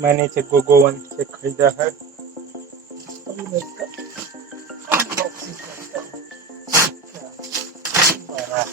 मैंने इसे गोगोवन से खरीदा है। अभी मैं इसका अनबॉक्सिंग करता हूँ। क्या बड़ा है।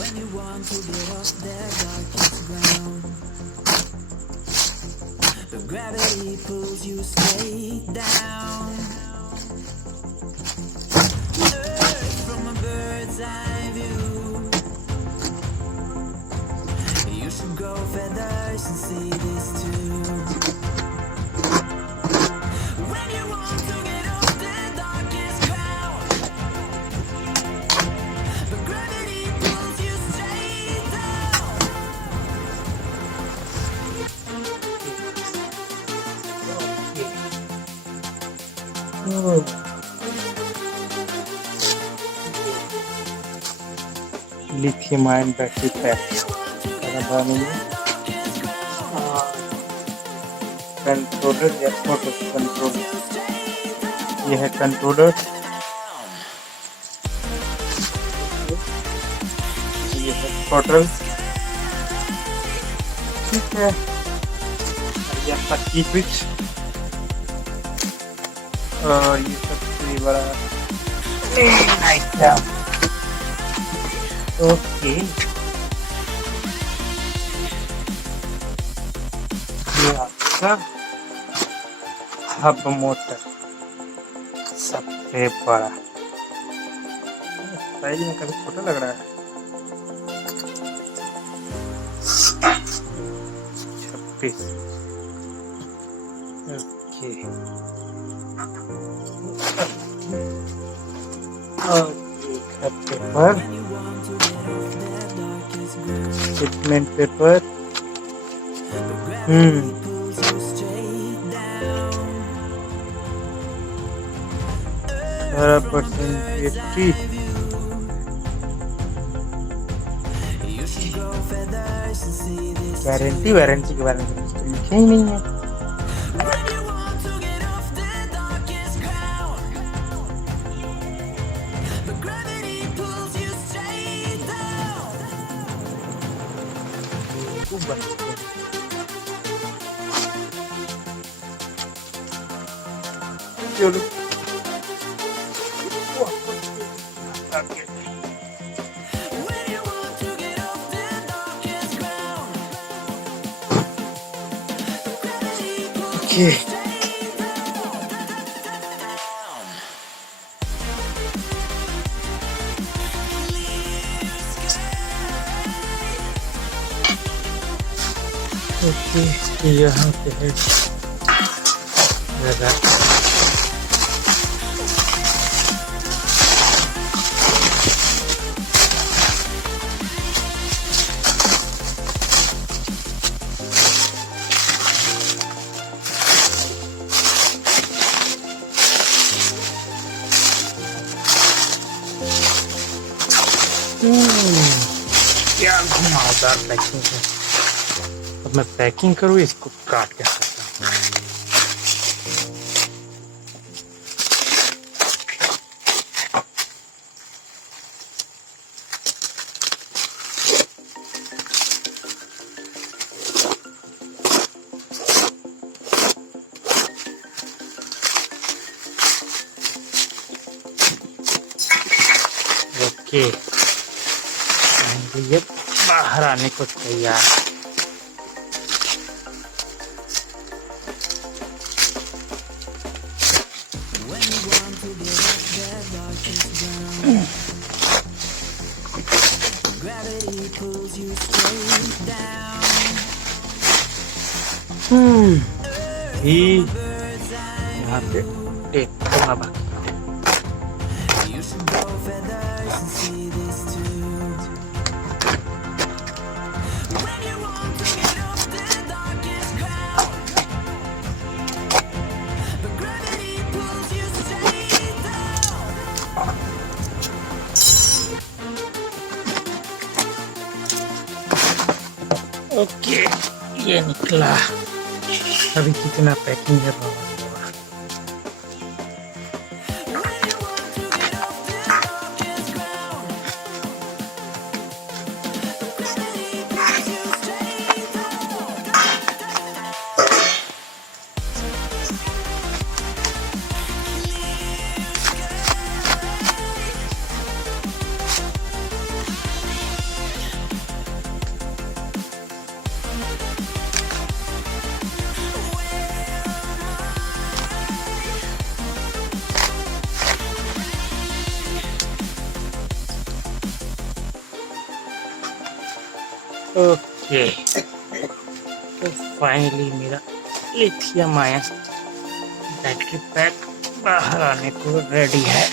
When you want to get off that darkest ground, but gravity pulls you straight down. Earth from a bird's eye view. You should grow feathers and see this too. When you want to get off that darkest ground, but gravity pulls you straight down. Lithium ion battery pack बनाने कंट्रोलर या photo controller, यह है कंट्रोलर, ये है टोटल, ठीक है। ये आपका की स्विच और ये सबसे बड़ा आइटम। ओके, ये आपका हब मोटर सबसे बड़ा, साइज में काफी छोटा लग रहा है। 26। Okay, paper, statement paper, 18% battery, warranty के बारे में तो लिखे ही नहीं है। चलो ओके, ओके, यहाँ पे है लगा। क्या घुमावदार पैकिंग है। अब मैं पैकिंग करूँ, इसको काट के सकता हूँ। ओके, ये बाहर आने को तैयार। यहाँ पे टेप बाबा ओके, ये निकला। अभी कितना पैकिंग है बाबा। ओके, तो फाइनली मेरा लिथियम आयन बैटरी पैक बाहर आने को रेडी है।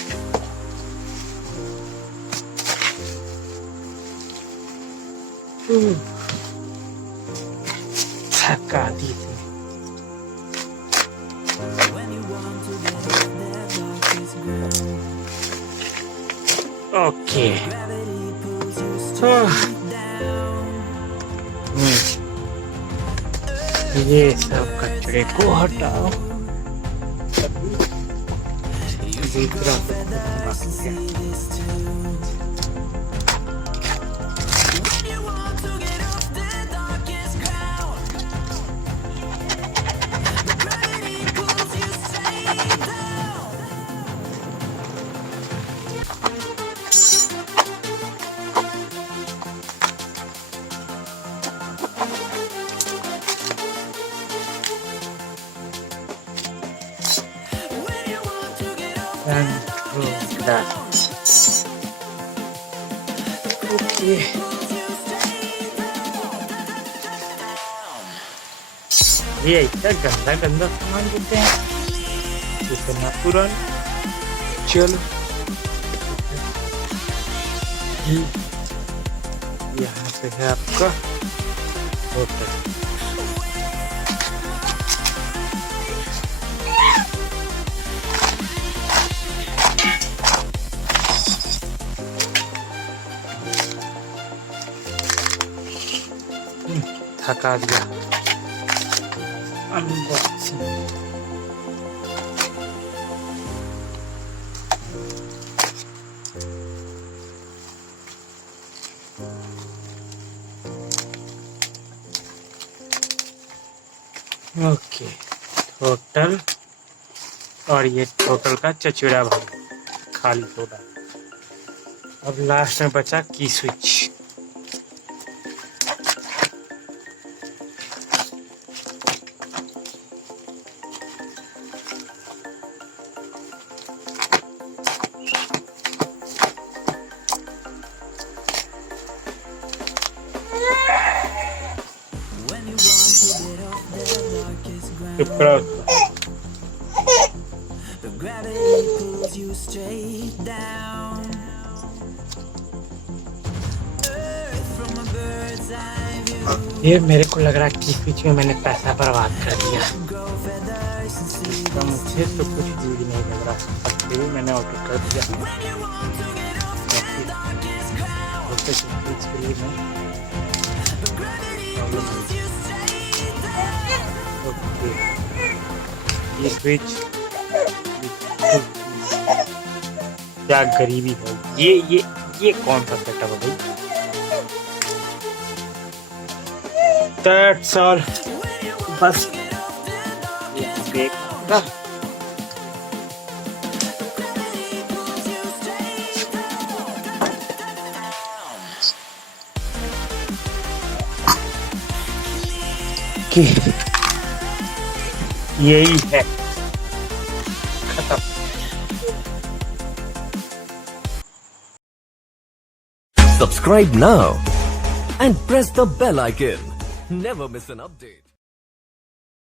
थका दी थी। ओके, ये सब कचरे को हटाओ। दूसरा ओके, ये इतना गंदा गंदा सामान देते हैं, इतना पुराना। चलो, यहाँ पे है आपका होटल। थका दिया अनबॉक्सिंग। ओके, होटल, और ये होटल का चचुरा भाग खाली होगा। अब लास्ट में बचा की स्विच। ये मेरे को लग रहा है कि बीच में मैंने पैसा बर्बाद कर दिया। मुझे तो कुछ भी नहीं लग रहा, फिर भी मैंने ऑर्डर कर दिया। इसके लिए मैं ओके, ये स्विच क्या गरीबी है। ये कौन सा सेटअप है भाई? That's all. बस देखा कि यही है, खत्म। Subscribe now and press the bell icon. Never miss an update.